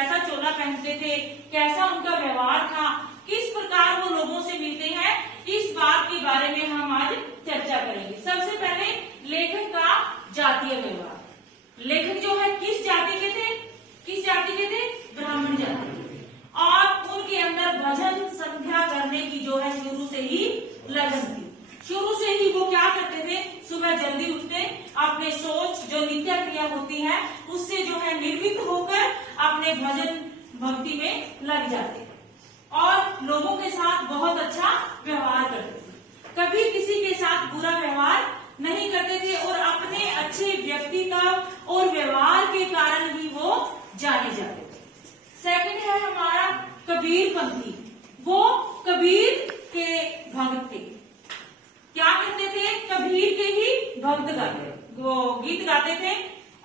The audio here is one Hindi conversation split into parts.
कैसा चोला पहनते थे, कैसा उनका व्यवहार था, किस प्रकार वो लोगों से मिलते हैं, इस बात के बारे में हम आज चर्चा करेंगे। सबसे पहले लेखक का जातीय व्यवहार। लेखक जो है किस जाति के थे? किस जाति के थे? ब्राह्मण जाति के। और उनके अंदर भजन संध्या करने की जो है शुरू से ही लगन थी। शुरू से ही वो क्या करते थे? सुबह जल्दी उठते, अपने सोच जो नित्य क्रिया होती है उससे जो है निर्मित होकर अपने भजन भक्ति में लग जाते और लोगों के साथ बहुत अच्छा व्यवहार करते थे। कभी किसी के साथ बुरा व्यवहार नहीं करते थे और अपने अच्छे व्यक्तित्व और व्यवहार के कारण ही वो जाने जाते थे। सेकंड है हमारा कबीर पंथी। वो कबीर के भक्त थे। क्या करते थे? कबीर के ही भक्त गाते, वो गीत गाते थे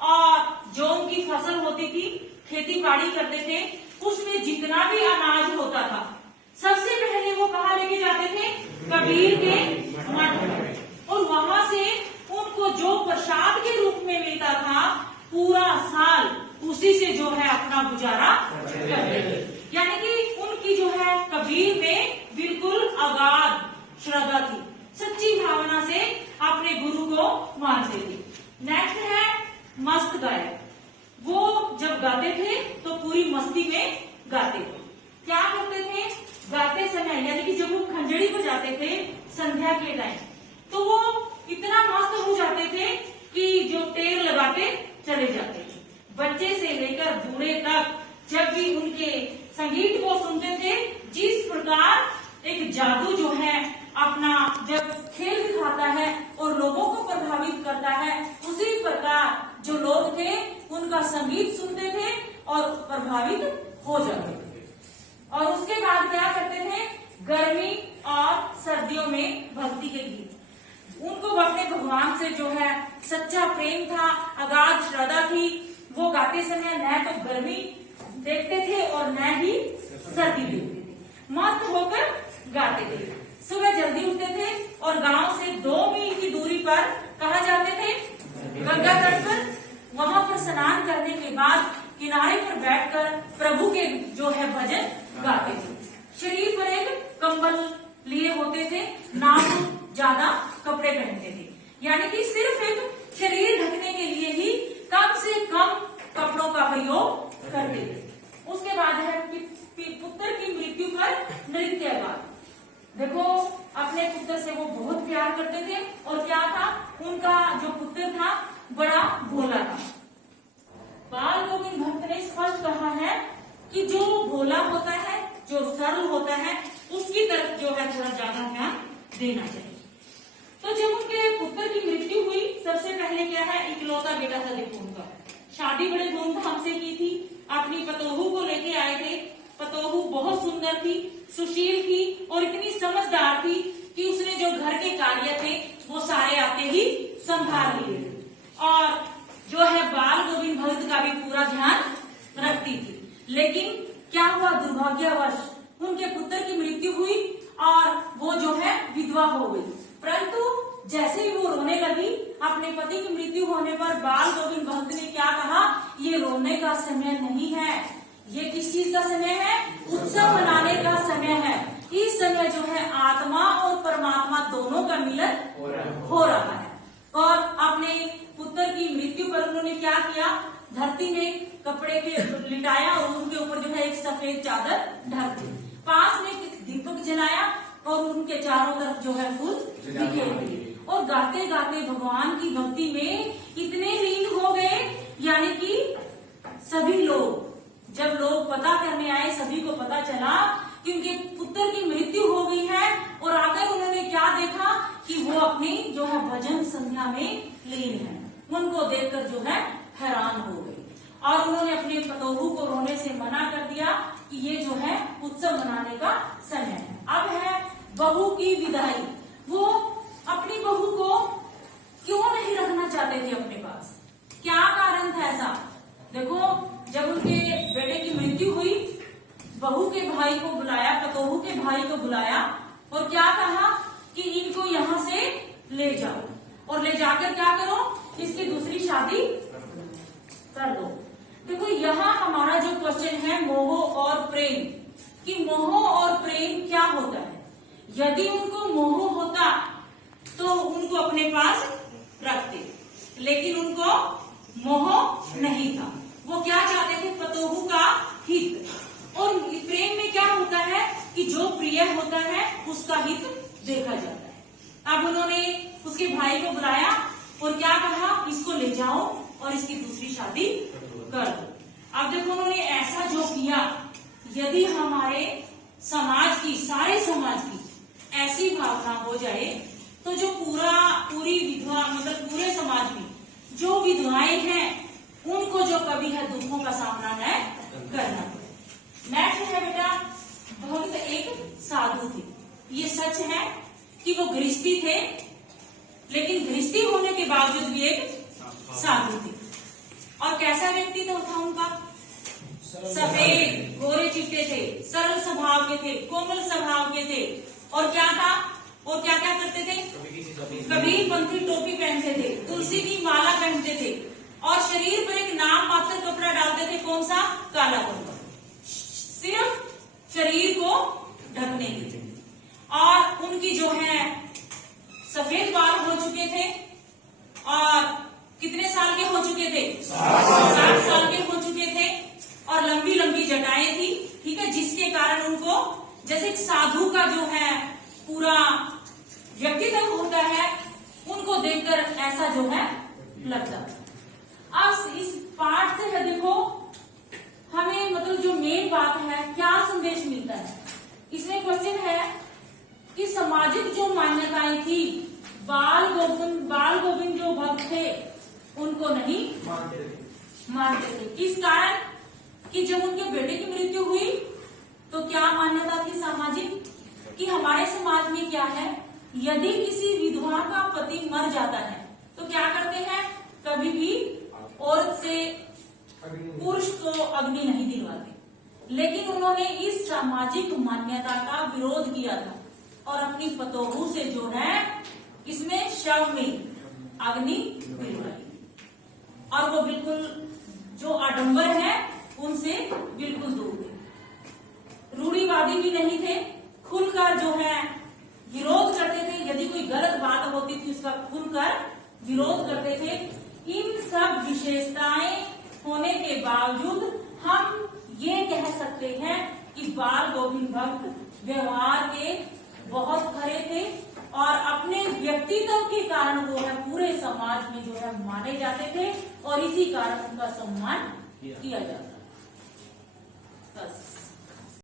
और जो उनकी फसल होती थी, खेती बाड़ी करते थे, उसमें जितना भी अनाज होता था सबसे पहले वो कहाँ लेके जाते थे? कबीर के मठ में। और वहां से उनको जो प्रसाद के रूप में मिलता था पूरा साल उसी से जो है अपना गुजारा करते थे। यानी कि उनकी जो है कबीर में बिल्कुल अगाध श्रद्धा थी, सच्ची भावना से अपने गुरु को मानते थे। नेक्स्ट है मस्त गायक। वो जब गाते थे तो पूरी मस्ती में गाते थे। क्या करते थे? गाते समय यानी कि जब वो खंजड़ी बजाते थे संध्या के टाइम, तो वो इतना मस्त हो जाते थे कि जो टेर लगाते चले जाते थे। बच्चे से लेकर बूढ़े तक जब भी उनके संगीत को सुनते थे, जिस प्रकार एक जादू जो है अपना जब खेल दिखाता है और लोगों को प्रभावित करता है, उसी प्रकार जो लोग थे उनका संगीत सुनते थे और प्रभावित हो जाते थे। और उसके बाद क्या करते थे? गर्मी और सर्दियों में भक्ति के गीत। उनको अपने भगवान से जो है सच्चा प्रेम था, अगाध श्रद्धा थी। वो गाते समय न तो गर्मी देखते थे और न ही सर्दी देखते थे, मस्त होकर गाते थे। सुबह जल्दी उठते थे और गांव से 2 मील की दूरी पर कहा जाते थे? गंगा तट पर। वहां पर स्नान करने के बाद किनारे पर बैठकर प्रभु के जो है भजन गाते थे। शरीर पर एक कंबल लिए होते थे, ना ज्यादा कपड़े पहनते थे, यानी कि सिर्फ एक शरीर ढकने के लिए ही कम से कम कपड़ों का प्रयोग करते थे। उसके बाद है पुत्र की मृत्यु पर नृत्य गान। देखो अपने पुत्र से वो बहुत प्यार करते थे और क्या था? उनका जो पुत्र था बड़ा भोला था। बाल गोविंद भक्त ने स्पष्ट कहा है कि जो भोला होता है, जो सरल होता है, उसकी तरफ जो है थोड़ा ज्यादा ध्यान देना चाहिए। तो जब उनके पुत्र की मृत्यु हुई, सबसे पहले क्या है? इकलौता बेटा था देखो उनका, शादी बड़े धूमधाम से की थी, अपनी पतोहू को लेके आए थे। पतोहू बहुत सुंदर थी, सुशील थी और इतनी समझदार थी कि उसने जो घर के कार्य थे वो सारे आते ही संभाल लिए और जो है बाल गोविंद भक्त का भी पूरा ध्यान रखती थी। लेकिन क्या हुआ? दुर्भाग्यवश उनके पुत्र की मृत्यु हुई और वो जो है विधवा हो गई। परंतु जैसे ही वो रोने लगी अपने पति की मृत्यु होने पर, बाल गोविंद भक्त ने क्या कहा? ये रोने का समय नहीं है, ये किस चीज का समय है? उत्सव मनाने का समय है। इस समय जो है आत्मा और परमात्मा दोनों का मिलन हो रहा है। और अपने पुत्र की मृत्यु पर उन्होंने क्या किया? धरती में कपड़े के लिटाया और उनके ऊपर जो है एक सफेद चादर ढक दी। पास में दीपक जलाया और उनके चारों तरफ जो है फूल बिखेर दिए और गाते गाते भगवान की भक्ति में इतने लीन हो गए, यानी कि सभी लोग, जब लोग पता करने आए, सभी को पता चला कि उनके पुत्र की मृत्यु हो गई है और आकर उन्होंने क्या देखा कि वो अपनी जो है भजन संध्या में लीन है। उनको देखकर जो है हैरान हो गई और उन्होंने अपने पतोहू को रोने से मना कर दिया कि ये जो है उत्सव मनाने का समय है। अब है बहू की विदाई। वो अपनी बहू को क्यों नहीं रखना चाहते थे अपने पास? क्या कारण था ऐसा? देखो जब उनके बेटे की मृत्यु हुई, बहू के भाई को बुलाया, पतोहू के भाई को बुलाया और क्या कहा कि इनको यहाँ से ले जाओ और ले जाकर क्या करो? इसकी दूसरी शादी कर दो। देखो यहाँ हमारा जो क्वेश्चन है मोह और प्रेम, कि मोह और प्रेम क्या होता है। यदि उनको मोह होता तो उनको अपने पास रखते, लेकिन उनको मोह नहीं था। वो क्या चाहते थे, पतोहू का हित। और प्रेम में क्या होता है कि जो प्रिय होता है उसका हित देखा जाता है। अब उन्होंने उसके भाई को बुलाया और क्या कहा, इसको ले जाओ और इसकी दूसरी शादी कर दो। अब देखो उन्होंने ऐसा जो किया, यदि हमारे समाज की, सारे समाज की ऐसी भावना हो जाए तो जो पूरी विधवा, मतलब पूरे समाज में जो विधवाएं हैं उनको जो कभी है दुखों का सामना न करना पड़े। नेक्स्ट है बेटा, भक्त एक साधु थे। ये सच है कि वो गृहस्थी थे, लेकिन गृहस्थी होने के बावजूद भी एक साधु थे। और कैसा व्यक्ति था उनका, सफेद गोरे चिट्टे थे, सरल स्वभाव के थे, कोमल स्वभाव के थे। और क्या था, और क्या क्या करते थे, कबीर पंथी टोपी पहनते थे, तुलसी की माला पहनते थे और शरीर पर एक नाम मात्र कपड़ा डालते थे। कौन सा, काला कपड़ा, सिर्फ शरीर को ढकने के लिए। और उनकी जो है सफेद बाल हो चुके थे और कितने साल के हो चुके थे, 60 साल के हो चुके थे। और लंबी लंबी जटाएं थी, ठीक है, जिसके कारण उनको जैसे एक साधु का जो है पूरा व्यक्तित्व होता है, उनको देखकर ऐसा जो है लगता। अब इस पाठ से है देखो हमें, मतलब जो मेन बात है, क्या संदेश मिलता है। इसमें क्वेश्चन है कि सामाजिक जो मान्यताएं थी, बाल गोविंद जो भक्त थे उनको नहीं मानते थे। किस कारण, कि जब उनके बेटे की मृत्यु हुई तो क्या मान्यता थी सामाजिक, कि हमारे समाज में क्या है, यदि किसी विधवा का पति मर जाता है तो क्या करते हैं, कभी भी औरत से पुरुष को अग्नि नहीं दिलवाते। लेकिन उन्होंने इस सामाजिक मान्यता का विरोध किया था और अपनी पतोहू से जो है इसमें शव में अग्नि दिलवाई। और वो बिल्कुल जो आडंबर है उनसे बिल्कुल दूर थे, रूढ़िवादी भी नहीं थे, खुलकर जो है विरोध करते थे। यदि कोई गलत बात होती थी उसका खुलकर विरोध करते थे। इन सब विशेषताएं होने के बावजूद हम ये कह सकते हैं कि बाल गोविंद भक्त व्यवहार के बहुत खरे थे और अपने व्यक्तित्व के कारण वो है पूरे समाज में जो है माने जाते थे और इसी कारण उनका सम्मान किया जाता। बस।